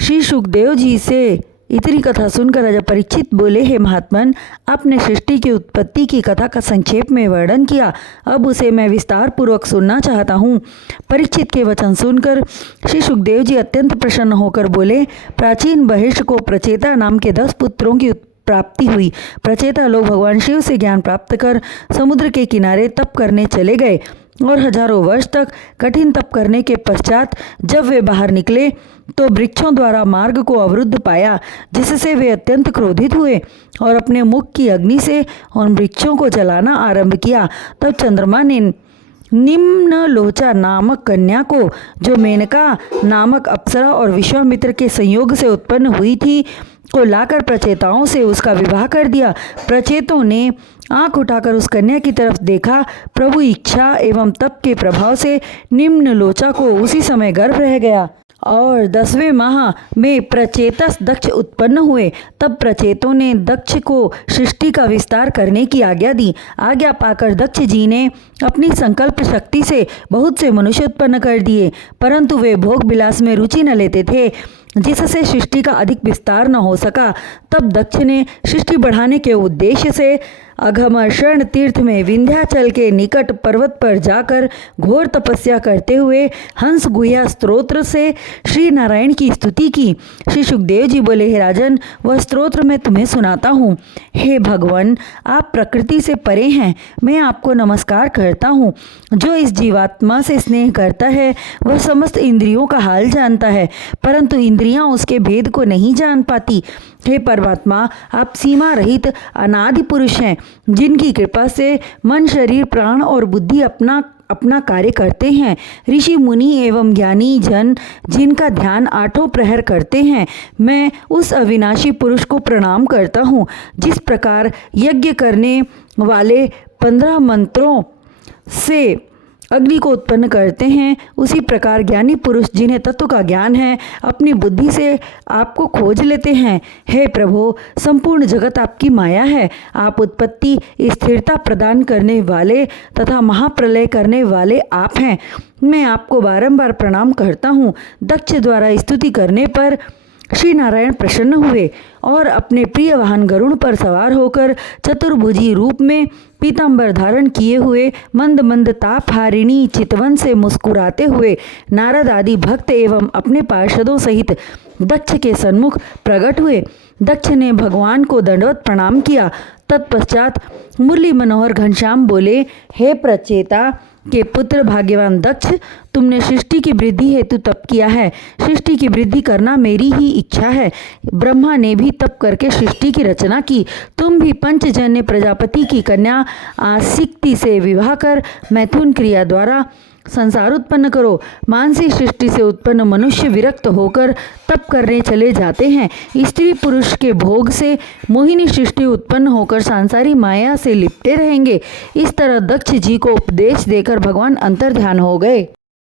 श्री सुखदेव जी से इतनी कथा सुनकर राजा परीक्षित बोले, हे महात्मन, आपने सृष्टि की उत्पत्ति की कथा का संक्षेप में वर्णन किया, अब उसे मैं विस्तार पूर्वक सुनना चाहता हूँ। परीक्षित के वचन सुनकर श्री सुखदेव जी अत्यंत प्रसन्न होकर बोले, प्राचीन बहिष्ठ को प्रचेता नाम के 10 पुत्रों की प्राप्ति हुई। प्रचेता लोग भगवान शिव से ज्ञान प्राप्त कर समुद्र के किनारे तप करने चले गए और हजारों वर्ष तक कठिन तप करने के पश्चात जब वे बाहर निकले तो वृक्षों द्वारा मार्ग को अवरुद्ध पाया, जिससे वे अत्यंत क्रोधित हुए और अपने मुख की अग्नि से उन वृक्षों को जलाना आरंभ किया। तब चंद्रमा ने निम्नलोचा नामक कन्या को, जो मेनका नामक अप्सरा और विश्वामित्र के संयोग से उत्पन्न हुई थी, को लाकर प्रचेताओं से उसका विवाह कर दिया। प्रचेतों ने आंख उठाकर उस कन्या की तरफ देखा। प्रभु इच्छा एवं तप के प्रभाव से निम्नलोचा को उसी समय गर्भ रह गया और 10वें माह में प्रचेतस दक्ष उत्पन्न हुए। तब प्रचेतों ने दक्ष को सृष्टि का विस्तार करने की आज्ञा दी। आज्ञा पाकर दक्ष जी ने अपनी संकल्प शक्ति से बहुत से मनुष्य उत्पन्न कर दिए, परंतु वे भोग विलास में रुचि न लेते थे, जिससे सृष्टि का अधिक विस्तार न हो सका। तब दक्ष ने सृष्टि बढ़ाने के उद्देश्य से अघमर्षण तीर्थ में विंध्याचल के निकट पर्वत पर जाकर घोर तपस्या करते हुए हंस गुह्या स्तोत्र से श्री नारायण की स्तुति की। श्री सुखदेव जी बोले, हे राजन, वह स्तोत्र मैं तुम्हें सुनाता हूँ। हे भगवान, आप प्रकृति से परे हैं, मैं आपको नमस्कार करता हूँ। जो इस जीवात्मा से स्नेह करता है वह समस्त इंद्रियों का हाल जानता है, परंतु इंद्रियां उसके भेद को नहीं जान पाती। हे परमात्मा, आप सीमा रहित अनादि पुरुष हैं, जिनकी कृपा से मन, शरीर, प्राण और बुद्धि अपना कार्य करते हैं। ऋषि, मुनि एवं ज्ञानी जन जिनका ध्यान 8 प्रहर करते हैं, मैं उस अविनाशी पुरुष को प्रणाम करता हूँ। जिस प्रकार यज्ञ करने वाले 15 मंत्रों से अग्नि को उत्पन्न करते हैं, उसी प्रकार ज्ञानी पुरुष जिन्हें तत्व का ज्ञान है अपनी बुद्धि से आपको खोज लेते हैं। हे प्रभु, संपूर्ण जगत आपकी माया है। आप उत्पत्ति, स्थिरता प्रदान करने वाले तथा महाप्रलय करने वाले आप हैं। मैं आपको बारंबार प्रणाम करता हूँ। दक्ष द्वारा स्तुति करने पर श्री नारायण प्रसन्न हुए और अपने प्रिय वाहन गरुड़ पर सवार होकर चतुर्भुजी रूप में पीतांबर धारण किए हुए मंद मंद तापहारिणी चितवन से मुस्कुराते हुए नारद आदि भक्त एवं अपने पार्षदों सहित दक्ष के सन्मुख प्रकट हुए। दक्ष ने भगवान को दंडवत प्रणाम किया। तत्पश्चात मुरली मनोहर घनश्याम बोले, हे प्रचेता के पुत्र भाग्यवान दक्ष, तुमने सृष्टि की वृद्धि हेतु तप किया है। सृष्टि की वृद्धि करना मेरी ही इच्छा है। ब्रह्मा ने भी तप करके सृष्टि की रचना की। तुम भी पंचजन्य प्रजापति की कन्या आसिक्ति से विवाह कर मैथुन क्रिया द्वारा संसार उत्पन्न करो। मानसिक सृष्टि से उत्पन्न मनुष्य विरक्त होकर तप करने चले जाते हैं। स्त्री पुरुष के भोग से मोहिनी सृष्टि उत्पन्न होकर सांसारी माया से लिपटे रहेंगे। इस तरह दक्ष जी को उपदेश देकर भगवान अंतर्ध्यान हो गए।